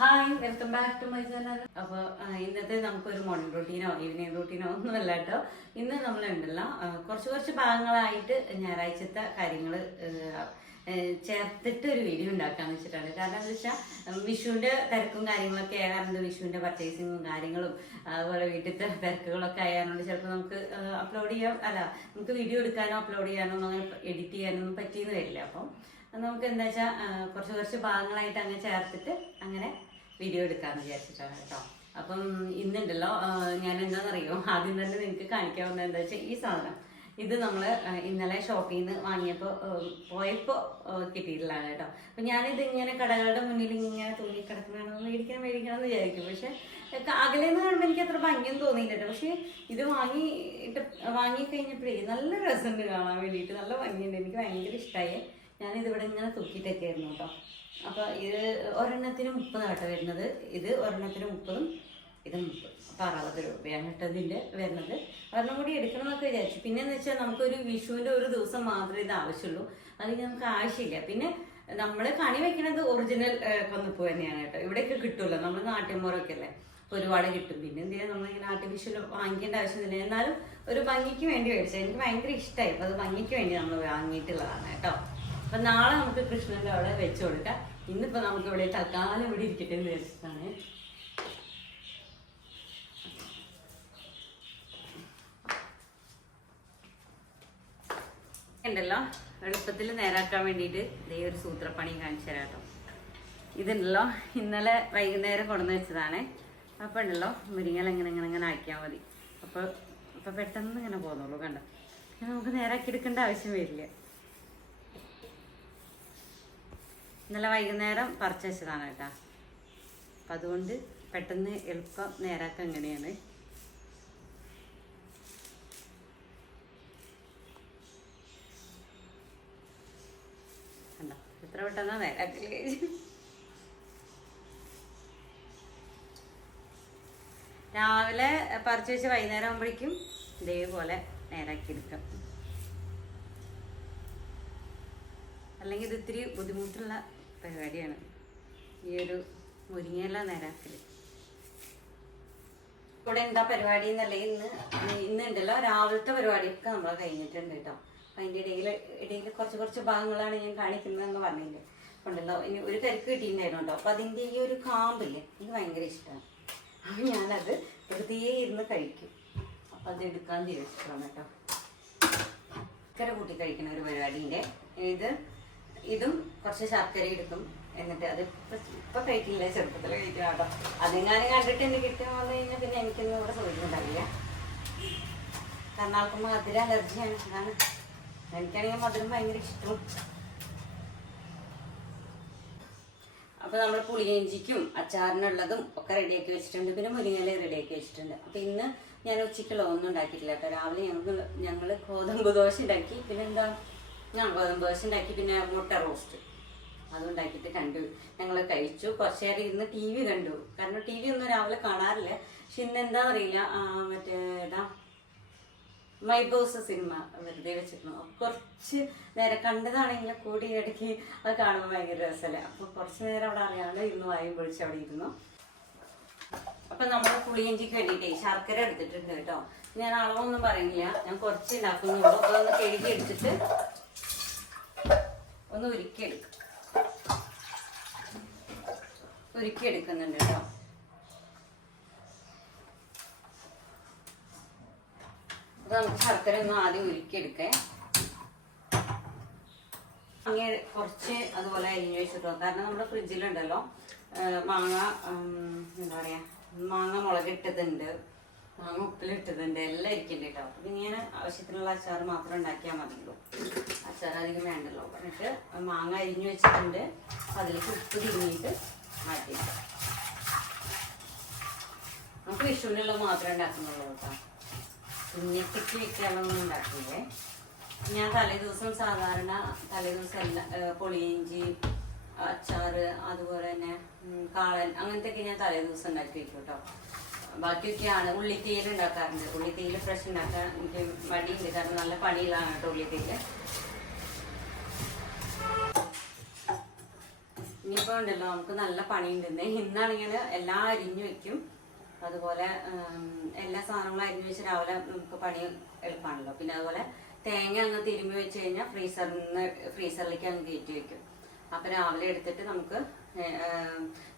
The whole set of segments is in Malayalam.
Hi welcome back to my channel അപ്പോൾ ഇന്നത്തെ നമുക്കൊരു മോർണിംഗ് റൂട്ടീനോ ഈവനിങ് റൂട്ടീനോ ഒന്നുമല്ല കേട്ടോ. ഇന്ന് നമ്മളുണ്ടല്ലോ കുറച്ച് കുറച്ച് ഭാഗങ്ങളായിട്ട് ഞായറാഴ്ചത്തെ കാര്യങ്ങൾ ചേർത്തിട്ട് ഒരു വീഡിയോ ഉണ്ടാക്കാന്ന് വെച്ചിട്ടാണ്. കാരണം എന്താ വെച്ചാൽ വിഷുവിന്റെ തിരക്കും കാര്യങ്ങളൊക്കെ ആയതുകൊണ്ട് വിഷുവിന്റെ പർച്ചേസിങ്ങും കാര്യങ്ങളും അതുപോലെ വീട്ടിലത്തെ തിരക്കുകളൊക്കെ ആയതുകൊണ്ട് ചിലപ്പോൾ നമുക്ക് അപ്ലോഡ് ചെയ്യാം. അല്ല നമുക്ക് വീഡിയോ എടുക്കാനോ അപ്ലോഡ് ചെയ്യാനോ ഒന്നും അങ്ങനെ എഡിറ്റ് ചെയ്യാനൊന്നും പറ്റിയെന്ന് വരില്ല. അപ്പം നമുക്ക് എന്താ വെച്ചാൽ കുറച്ച് കുറച്ച് ഭാഗങ്ങളായിട്ട് അങ്ങനെ ചേർത്തിട്ട് അങ്ങനെ വീഡിയോ എടുക്കാമെന്ന് വിചാരിച്ചിട്ടാണ് കേട്ടോ. അപ്പം ഇന്നുണ്ടല്ലോ ഞാൻ എന്താണെന്നറിയോ ആദ്യം തന്നെ നിങ്ങൾക്ക് കാണിക്കാവുന്ന എന്താ വെച്ചാൽ ഈ സാധനം. ഇത് നമ്മൾ ഇന്നലെ ഷോപ്പിൽ നിന്ന് വാങ്ങിയപ്പോൾ പോയപ്പോൾ കിട്ടിയിട്ടുള്ളതാണ് കേട്ടോ. അപ്പം ഞാനിത് ഇങ്ങനെ കടകളുടെ മുന്നിൽ ഇങ്ങനെ തൂങ്ങി കിടക്കണം മേടിക്കണം മേടിക്കണം എന്ന് വിചാരിക്കും. പക്ഷെ അകലെ നിന്ന് കാണുമ്പോൾ എനിക്ക് അത്ര ഭംഗിയും തോന്നിയില്ല കേട്ടോ. പക്ഷേ ഇത് വാങ്ങിയിട്ട് വാങ്ങിക്കഴിഞ്ഞപ്പോഴേ നല്ല രസമുണ്ട് കാണാൻ വേണ്ടിയിട്ട്. നല്ല ഭംഗിയുണ്ട്. എനിക്ക് ഭയങ്കര ഇഷ്ടമായി ഞാനിത് ഇവിടെ ഇങ്ങനെ തൂക്കിയിട്ടൊക്കെ ആയിരുന്നു കേട്ടോ. അപ്പോൾ ഇത് ഒരെണ്ണത്തിന് മുപ്പത് കേട്ടോ വരുന്നത്. ഇത് ഒരെണ്ണത്തിന് മുപ്പതും ഇത് മുപ്പത്. അപ്പോൾ അറുപത് രൂപയാണ് കേട്ടോ ഇതിന്റെ വരുന്നത്. ഒരെണ്ണം കൂടി എടുക്കണം എന്നൊക്കെ വിചാരിച്ചു. പിന്നെ എന്ന് വെച്ചാൽ നമുക്കൊരു വിഷുവിന്റെ ഒരു ദിവസം മാത്രമേ ഇത് ആവശ്യമുള്ളൂ. അതിന് നമുക്ക് ആവശ്യമില്ല. പിന്നെ നമ്മൾ കണി വെക്കുന്നത് ഒറിജിനൽ കൊന്നപ്പൂ തന്നെയാണ് കേട്ടോ. ഇവിടെയൊക്കെ കിട്ടുമല്ലോ നമ്മൾ നാട്ടിൻപുറമൊക്കെ അല്ലേ? അപ്പോൾ ഒരുപാട് കിട്ടും. പിന്നെ എന്ത് ചെയ്യാം നമ്മളിങ്ങനെ ആർട്ടിഫിഷ്യൽ വാങ്ങിക്കേണ്ട ആവശ്യമില്ല എന്നാലും ഒരു ഭംഗിക്ക് വേണ്ടി മേടിച്ചത്. എനിക്ക് ഭയങ്കര ഇഷ്ടമായി അപ്പോൾ അത് ഭംഗിക്ക് വേണ്ടി നമ്മൾ വാങ്ങിയിട്ടുള്ളതാണ് കേട്ടോ. അപ്പം നാളെ നമുക്ക് കൃഷ്ണന്റെ അവിടെ വെച്ച് കൊടുക്കാം. ഇന്നിപ്പോൾ നമുക്ക് ഇവിടെ തൽക്കാലം ഇവിടെ ഇരിക്കട്ടെ എന്ന് വിചാരിച്ചിട്ടാണ്. ഉണ്ടല്ലോ. എളുപ്പത്തിൽ നേരാക്കാൻ വേണ്ടിയിട്ട് ഇതേ ഒരു സൂത്രപ്പണി കാണിച്ചു തരാം കേട്ടോ. ഇതുണ്ടല്ലോ. ഇന്നലെ വൈകുന്നേരം കൊണ്ടുവന്ന് വെച്ചതാണ്. അപ്പോൾ ഉണ്ടല്ലോ മുരിങ്ങല ഇങ്ങനെ ഇങ്ങനെ ഇങ്ങനെ ആക്കിയാൽ മതി. അപ്പോൾ അപ്പോൾ പെട്ടെന്ന് ഇങ്ങനെ പോകുന്നുള്ളൂ കണ്ടോ? നമുക്ക് നേരാക്കി എടുക്കേണ്ട ആവശ്യം വരില്ല. ഇന്നലെ വൈകുന്നേരം പറിച്ചതാണ് കേട്ടോ. അപ്പം അതുകൊണ്ട് പെട്ടെന്ന് എളുപ്പം നേരാക്കം എങ്ങനെയാണ്? എത്ര പെട്ടെന്നാ നേരാക്കൽ. കഴിഞ്ഞു രാവിലെ പറിച്ചു വെച്ച് വൈകുന്നേരം ആകുമ്പോഴേക്കും ഇതേപോലെ നേരാക്കി എടുക്കാം. അല്ലെങ്കിൽ ഇത് ഇത്തിരി ബുദ്ധിമുട്ടുള്ള പരിപാടിയാണ്. ഈ ഒരു മുരിങ്ങയില നേരാക്കൽ. ഇവിടെ എന്താ പരിപാടി എന്നല്ല ഇന്ന് ഇന്ന് ഉണ്ടല്ലോ രാവിലത്തെ പരിപാടിയൊക്കെ നമ്മൾ കഴിഞ്ഞിട്ടുണ്ട് കേട്ടോ. അപ്പം അതിന്റെ ഇടയിൽ ഇടയിൽ കുറച്ച് കുറച്ച് ഭാഗങ്ങളാണ് ഞാൻ കാണിക്കുന്നതെന്ന് പറഞ്ഞില്ലേ. ഉണ്ടല്ലോ ഇനി ഒരു കരിക്ക് കിട്ടിയിട്ടുണ്ടായിരുന്നു കേട്ടോ. അപ്പം അതിന്റെ ഈ ഒരു കാമ്പില്ലേ എനിക്ക് ഭയങ്കര ഇഷ്ടമാണ് അപ്പം ഞാനത് വെറുതെ ഇരുന്ന് കഴിക്കും. അപ്പം അത് എടുക്കാൻ തീരുമാനിച്ചിട്ടാണ് കേട്ടോ. ഇക്കര കൂട്ടി കഴിക്കുന്ന ഒരു പരിപാടിന്റെ ഇത് ഇതും കുറച്ച് ശർക്കര എടുക്കും എന്നിട്ട് അത് ഇപ്പൊ കഴിക്കില്ല. ചെറുപ്പത്തിൽ കഴിക്കും കേട്ടോ. അതെങ്ങാനും കണ്ടിട്ട് എനിക്ക് കിട്ടും വന്നു കഴിഞ്ഞാൽ പിന്നെ എനിക്കൊന്നും ഇവിടെ സൗകര്യമുണ്ടാവില്ല കാരണം ആൾക്ക് മധുര അലർജിയാണ്. അതാണ്. എനിക്കാണെങ്കിൽ മധുരം ഭയങ്കര ഇഷ്ടവും അപ്പൊ നമ്മൾ പുളിയിഞ്ചിക്കും അച്ചാറിനുള്ളതും ഒക്കെ റെഡിയാക്കി വെച്ചിട്ടുണ്ട്. പിന്നെ മുരിങ്ങയില റെഡിയാക്കി വെച്ചിട്ടുണ്ട്. അപ്പൊ ഇന്ന് ഞാൻ ഉച്ചയ്ക്കുള്ള ഒന്നും ഉണ്ടാക്കിയിട്ടില്ല കേട്ടോ. രാവിലെ ഞങ്ങൾ ഞങ്ങൾ ഗോതമ്പ് ദോശ ഉണ്ടാക്കി. പിന്നെ എന്താ? ഞാൻ ഗോതമ്പ് ദോശ ഉണ്ടാക്കി പിന്നെ മുട്ട റോസ്റ്റ് അതുണ്ടാക്കിയിട്ട് കണ്ടു. ഞങ്ങൾ കഴിച്ചു. കുറച്ച് നേരം ഇരുന്ന് ടി വി കണ്ടു. കാരണം ടി വി ഒന്നും രാവിലെ കാണാറില്ല. പക്ഷെ ഇന്ന് എന്താ അറിയില്ല മറ്റേ മൈ ബോസ് സിനിമ വെറുതെ വെച്ചിരുന്നു. കുറച്ച് നേരം കണ്ടതാണെങ്കിൽ കൂടി ഇടയ്ക്ക് അത് കാണുമ്പോൾ ഭയങ്കര രസമല്ലേ അപ്പൊ കുറച്ച് നേരം അവിടെ അറിയാണ്ട് ഇരുന്ന് വായും പൊളിച്ച് അവിടെ ഇരുന്നു. അപ്പൊ നമ്മൾ പുളിയിഞ്ചിക്ക് വേണ്ടിയിട്ടേ ശർക്കര എടുത്തിട്ടുണ്ട് കേട്ടോ. ഞാൻ അളവൊന്നും പറയുന്നില്ല. ഞാൻ കുറച്ച് ഉണ്ടാക്കുന്നുള്ളൂ. അപ്പൊ ഒന്ന് കഴുകി എടുത്തിട്ട് ഒന്ന് ഉരുക്കി എടുക്കും ഉരുക്കി എടുക്കുന്നുണ്ട് കേട്ടോ. അത് നമുക്ക് ശർക്കര ഒന്ന് ആദ്യം ഉരുക്കിയെടുക്കേ. അങ്ങനെ കുറച്ച് അതുപോലെ അരിഞ്ഞു വെച്ചിട്ടോ. കാരണം നമ്മുടെ ഫ്രിഡ്ജിലുണ്ടല്ലോ മാങ്ങ എന്താ പറയാ മാങ്ങ മുളകിട്ടതുണ്ട്. മാങ്ങ ഉപ്പിലിട്ടതുണ്ട് എല്ലാം ഇരിക്കുന്നുണ്ട് കേട്ടോ അപ്പൊ ഇങ്ങനെ ആവശ്യത്തിനുള്ള അച്ചാർ മാത്രം ഉണ്ടാക്കിയാൽ മതിയല്ലോ. അച്ചാർ അധികം വേണ്ടല്ലോ. എന്നിട്ട് മാങ്ങ അരിഞ്ഞു വെച്ചിട്ടുണ്ട്. അതിലേക്ക് ഉപ്പ് തിരിഞ്ഞിട്ട് മാറ്റി നമുക്ക് വിഷുവിനുള്ള മാത്രമേ ഉണ്ടാക്കുന്നുള്ളൂ കേട്ടോ. കുഞ്ഞത്തേക്ക് വെക്കാനൊന്നും ഉണ്ടാക്കില്ലേ? ഞാൻ തലേദിവസം സാധാരണ തലേദിവസം എല്ലാ പൊളിയിഞ്ചി അച്ചാറ് അതുപോലെ തന്നെ കാളൻ അങ്ങനത്തെ ഒക്കെ ഞാൻ തലേദിവസം ഉണ്ടാക്കി വെക്കും കേട്ടോ. ബാക്കിയൊക്കെയാണ്. ഉള്ളിത്തീയിൽ ഉണ്ടാക്കാറുണ്ട്. ഉള്ളിത്തീയിൽ ഫ്രഷ് ഉണ്ടാക്കാൻ എനിക്ക് മടിയുണ്ട്. കാരണം നല്ല പണിയിലാണ് കേട്ടോ ഉള്ളിത്തീയിൽ ഇനിയിപ്പോ കഴിഞ്ഞപ്പോ ഉണ്ടല്ലോ നമുക്ക് നല്ല പണിയുണ്ടെന്ന് ഇന്നാണെങ്കിൽ എല്ലാം അരിഞ്ഞു വെക്കും. അതുപോലെ എല്ലാ സാധനങ്ങളും അരിഞ്ഞു വെച്ച് രാവിലെ നമുക്ക് പണി എളുപ്പമാണല്ലോ പിന്നെ അതുപോലെ തേങ്ങ അങ്ങ് തിരുമ്പി വെച്ച് കഴിഞ്ഞാൽ ഫ്രീസറിൽ നിന്ന് ഫ്രീസറിലേക്ക് അങ്ങ് കയറ്റി വെക്കും. അപ്പൊ രാവിലെ എടുത്തിട്ട് നമുക്ക്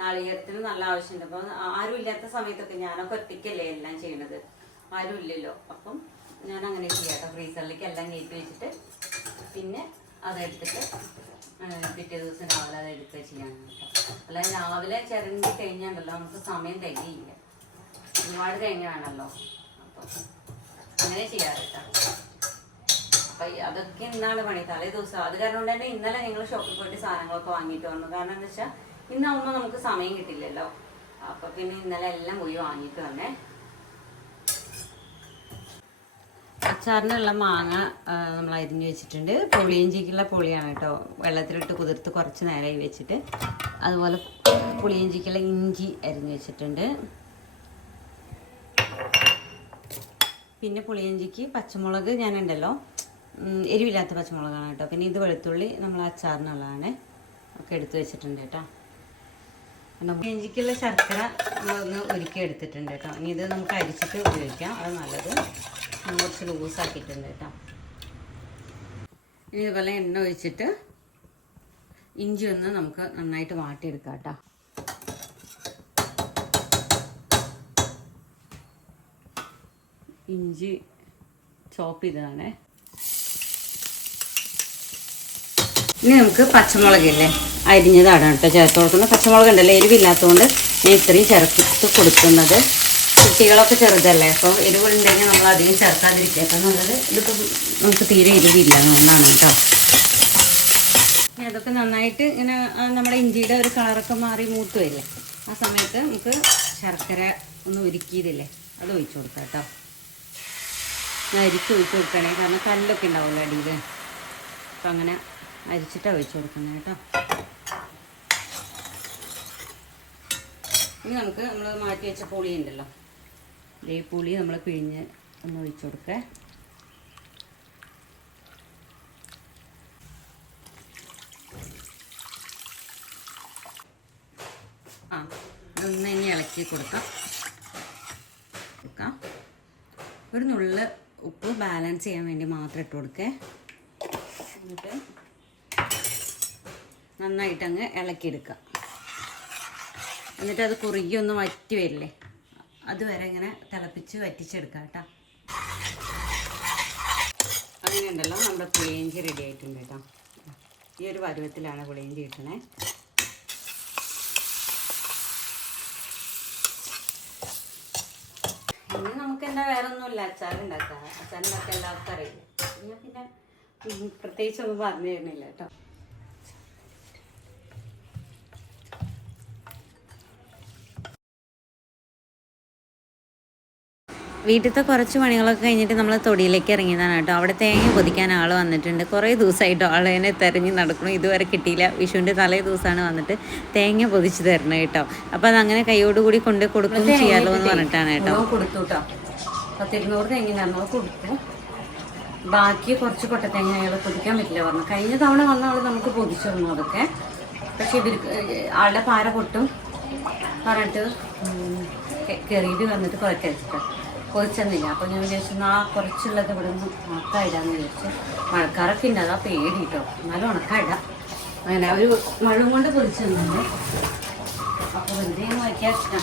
നാളികേരത്തിന് നല്ല ആവശ്യമുണ്ട്. അപ്പൊ ആരും ഇല്ലാത്ത സമയത്തൊക്കെ ഞാനൊക്കെ ഒറ്റയ്ക്കല്ലേ എല്ലാം ചെയ്യണത്. ആരും ഇല്ലല്ലോ. അപ്പം ഞാൻ അങ്ങനെ ചെയ്യാട്ടോ. ഫ്രീസറിലേക്ക് എല്ലാം കയറ്റി വെച്ചിട്ട് പിന്നെ അതെടുത്തിട്ട് പിറ്റേ ദിവസം രാവിലെ അത് എടുക്കുക ചെയ്യാൻ കേട്ടോ. അല്ലാതെ രാവിലെ ചിരണ്ടി കഴിഞ്ഞാണ്ടല്ലോ നമുക്ക് സമയം തികയില്ല. ഒരുപാട് തേങ്ങ വേണമല്ലോ. അപ്പം അങ്ങനെ ചെയ്യാറ് കേട്ടോ. അപ്പൊ അതൊക്കെ ഇന്നാണ് പണി. തലേ ദിവസം. അത് കാരണം തന്നെ ഇന്നലെ ഞങ്ങൾ ഷോപ്പിൽ പോയിട്ട് സാധനങ്ങളൊക്കെ വാങ്ങിയിട്ട് വന്നു. കാരണം എന്താ വെച്ചാൽ ഇന്നാവുമ്പോൾ നമുക്ക് സമയം കിട്ടില്ലല്ലോ. അപ്പൊ പിന്നെ ഇന്നലെ എല്ലാം പോയി വാങ്ങിയിട്ട് വന്നേ. അച്ചാറിനുള്ള മാങ്ങ നമ്മൾ അരിഞ്ഞു വെച്ചിട്ടുണ്ട്. പുളിയിഞ്ചിക്കുള്ള പുളിയാണ് കേട്ടോ. വെള്ളത്തിലിട്ട് കുതിർത്ത് കുറച്ച് നേരമായി വെച്ചിട്ട്. അതുപോലെ പുളിയിഞ്ചിക്കുള്ള ഇഞ്ചി അരിഞ്ഞു വെച്ചിട്ടുണ്ട്. പിന്നെ പുളിയിഞ്ചിക്ക് പച്ചമുളക് ഞാനുണ്ടല്ലോ. എരിവില്ലാത്ത പച്ചമുളകാണ് കേട്ടോ. പിന്നെ ഇത് വെളുത്തുള്ളി നമ്മൾ അച്ചാറിനുള്ളതാണ്. ഒക്കെ എടുത്തു വെച്ചിട്ടുണ്ട് കേട്ടോ. ഇഞ്ചിക്കുള്ള ശർക്കര നമ്മളൊന്ന് ഒരുക്കി എടുത്തിട്ടുണ്ട് കേട്ടോ. ഇനി ഇത് നമുക്ക് അരിച്ചിട്ട് ഉപയോഗിക്കാം. അത് നല്ലത്. നമ്മൾ കുറച്ച് ലൂസാക്കിയിട്ടുണ്ട് കേട്ടോ. ഇനി ഇതുപോലെ എണ്ണ ഒഴിച്ചിട്ട് ഇഞ്ചി ഒന്ന് നമുക്ക് നന്നായിട്ട് വാട്ടിയെടുക്കാം കേട്ടോ. ഇഞ്ചി ചോപ്പ് ചെയ്തതാണേ. ഇനി നമുക്ക് പച്ചമുളകില്ലേ? അരിഞ്ഞതാണ് കേട്ടോ. ചേർത്ത് പച്ചമുളക് ഉണ്ടല്ലോ. എരിവില്ലാത്തതുകൊണ്ട് ഞാൻ ഇത്രയും ചേർത്ത് കൊടുക്കുന്നത്. കുട്ടികളൊക്കെ ചെറുതല്ലേ അപ്പോൾ എരിവുണ്ടെങ്കിൽ നമ്മൾ അധികം ചേർക്കാതിരിക്കുക. അപ്പം നല്ലത് ഇതിപ്പോൾ നമുക്ക് തീരെ എരിവില്ല എന്നാണ് കേട്ടോ. അതൊക്കെ നന്നായിട്ട് ഇങ്ങനെ നമ്മുടെ ഇഞ്ചിയുടെ ഒരു കളറൊക്കെ മാറി മൂത്ത് വരില്ലേ ആ സമയത്ത് നമുക്ക് ശർക്കര ഒന്ന് ഉരുക്കിയതില്ലേ അത് ഒഴിച്ചു കൊടുക്കാം കേട്ടോ. അരിച്ച് ഒഴിച്ചു കൊടുക്കണേ. കാരണം കല്ലൊക്കെ ഉണ്ടാവുമല്ലോ അടിയിൽ. അപ്പം അങ്ങനെ അരിച്ചിട്ടാണ് വെച്ച് കൊടുക്കുന്നത് കേട്ടോ. ഇനി നമുക്ക് നമ്മൾ മാറ്റി വെച്ച പുളി ഉണ്ടല്ലോ. ഈ പുളി നമ്മൾ പിഴിഞ്ഞ് ഒന്ന് ഒഴിച്ചു കൊടുക്കേ ആ ഇനി ഇളക്കി കൊടുക്കാം. കൊടുക്കാം. ഒരു നുള്ള് ഉപ്പ് ബാലൻസ് ചെയ്യാൻ വേണ്ടി മാത്രം ഇട്ട് കൊടുക്കേ. എന്നിട്ട് നന്നായിട്ട് അങ്ങ് ഇളക്കിയെടുക്കുക. എന്നിട്ട് അത് കുറുകി ഒന്ന് വറ്റി വരില്ലേ? അതുവരെ ഇങ്ങനെ തിളപ്പിച്ച് വറ്റിച്ചെടുക്കാം കേട്ടോ. അങ്ങനെ ഉണ്ടല്ലോ നമ്മുടെ പുളിയഞ്ചി റെഡി ആയിട്ടുണ്ട് കേട്ടോ. ഈ ഒരു പരുവത്തിലാണ് പുളിയഞ്ചി കിട്ടണേ. ഇനി നമുക്ക് എന്താ വേറെ ഒന്നുമില്ല അച്ചാർ ഉണ്ടാക്കാൻ എല്ലാവർക്കും അറിയില്ല പിന്നെ പ്രത്യേകിച്ച് ഒന്നും പറഞ്ഞു തരുന്നില്ല കേട്ടോ. വീട്ടിലത്തെ കുറച്ച് പണികളൊക്കെ കഴിഞ്ഞിട്ട് നമ്മൾ തൊടിയിലേക്ക് ഇറങ്ങിയതാണ് കേട്ടോ. അവിടെ തേങ്ങ പൊതിക്കാൻ ആൾ വന്നിട്ടുണ്ട്. കുറേ ദിവസമായിട്ടോ ആളതിനെ തെരഞ്ഞ് നടക്കണം ഇതുവരെ കിട്ടിയില്ല. വിഷുവിന്റെ തലേ ദിവസമാണ് വന്നിട്ട് തേങ്ങ പൊതിച്ച് തരണം കേട്ടോ. അപ്പോൾ അതങ്ങനെ കൈയോടുകൂടി കൊണ്ട് കൊടുക്കും ചെയ്യാമല്ലോ എന്ന് പറഞ്ഞിട്ടാണ് കേട്ടോ. കൊടുത്തു കേട്ടോ. പത്തിരുന്നൂറ് തേങ്ങ നമ്മൾ കൊടുത്തു. ബാക്കി കുറച്ച് കൊട്ടത്തേങ്ങ അയാൾ പൊതിക്കാൻ പറ്റില്ല പറഞ്ഞു. കഴിഞ്ഞ തവണ വന്ന ആൾ നമുക്ക് പൊതിച്ചു തന്നു അതൊക്കെ. പക്ഷെ ഇവർക്ക് ആളുടെ പാര പൊട്ടും. പറഞ്ഞിട്ട് കയറിയിട്ട് വന്നിട്ട് കുഴക്കഴിച്ചിട്ട് പൊതിച്ചെന്നില്ല അപ്പോൾ ഞാൻ വിചാരിച്ചു ആ കുറച്ചുള്ളത് ഇവിടെ നിന്ന് ഉണക്കായിടാന്ന് വിചാരിച്ചു. മഴക്കാറൊക്കെ ഉണ്ട് അതാ പേടി കേട്ടോ എന്നാലും ഉണക്കായിടാം അങ്ങനെ ഒരു മഴ കൊണ്ട് പൊതിച്ചു തന്നെ അപ്പോൾ വെറുതെ വയ്ക്കാൻ ഇഷ്ടം.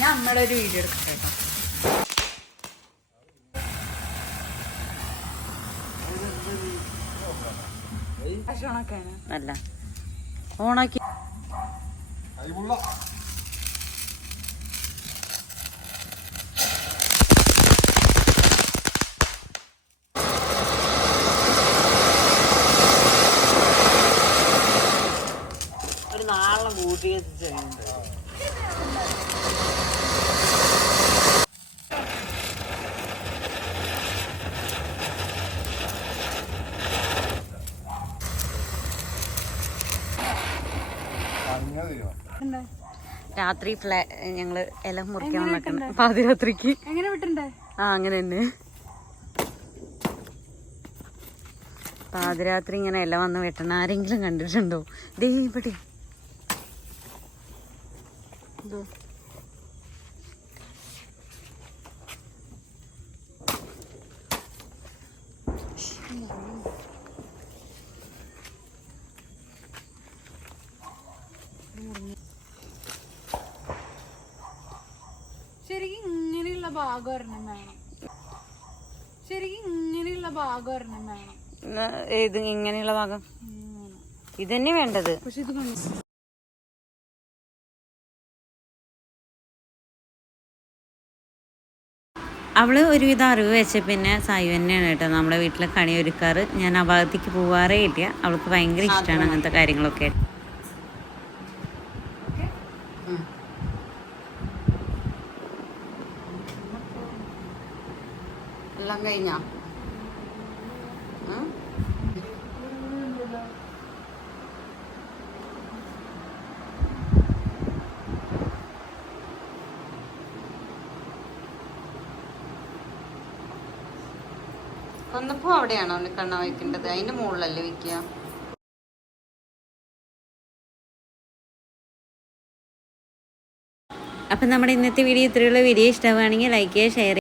ഞാൻ അമ്മയുടെ ഒരു വീഡിയോ എടുക്കട്ടെ കേട്ടോ അല്ല ഓണാക്കി ഒരു നാളെ കൂട്ടി ചെയ്യുന്നുണ്ട്. രാത്രി ഫ്ലാ ഞങ്ങൾ ഇല മുറിക്കാൻ നടക്കണം പാതിരാത്രിക്ക്. എങ്ങനെ വിട്ടുണ്ടേ ആ അങ്ങനെ തന്നെ. പാതിരാത്രി ഇങ്ങനെ ഇല വന്ന് വെട്ടണ ആരെങ്കിലും കണ്ടിട്ടുണ്ടോ? ദേ ഇവിടെ. ഇതോ. ശരിക്കും ഇങ്ങനെയുള്ള ഭാഗം ഒരെണ്ണം വേണം. ശരിക്കും ഇങ്ങനെയുള്ള ഭാഗം ഒരെണ്ണം വേണം. ന്ന, ഏത് ഇങ്ങനെയുള്ള ഭാഗം? ഇതന്നെ വേണ്ടത്. പക്ഷെ ഇത് കണ്ടോ? അവൾ ഒരുവിധം അറിവ് വെച്ച പിന്നെ സായു തന്നെയാണ് കേട്ടോ. നമ്മുടെ വീട്ടിലെ കണി ഒരുക്കാറ്. ഞാൻ ആ ഭാഗത്തേക്ക് പോവാറേ ഇല്ല. അവൾക്ക് ഭയങ്കര ഇഷ്ടമാണ് അങ്ങനത്തെ കാര്യങ്ങളൊക്കെ. എല്ലാം കഴിഞ്ഞാ? കൊന്നപ്പൂ അവിടെയാണോ കണ്ണ വയ്ക്കേണ്ടത്? അതിന്റെ മുകളിലല്ലേ വെക്കുക അപ്പം നമ്മുടെ ഇന്നത്തെ വീഡിയോ ഇത്രയുള്ള വീഡിയോ ഇഷ്ടമാണെങ്കിൽ ലൈക്ക് ചെയ്യുക ഷെയർ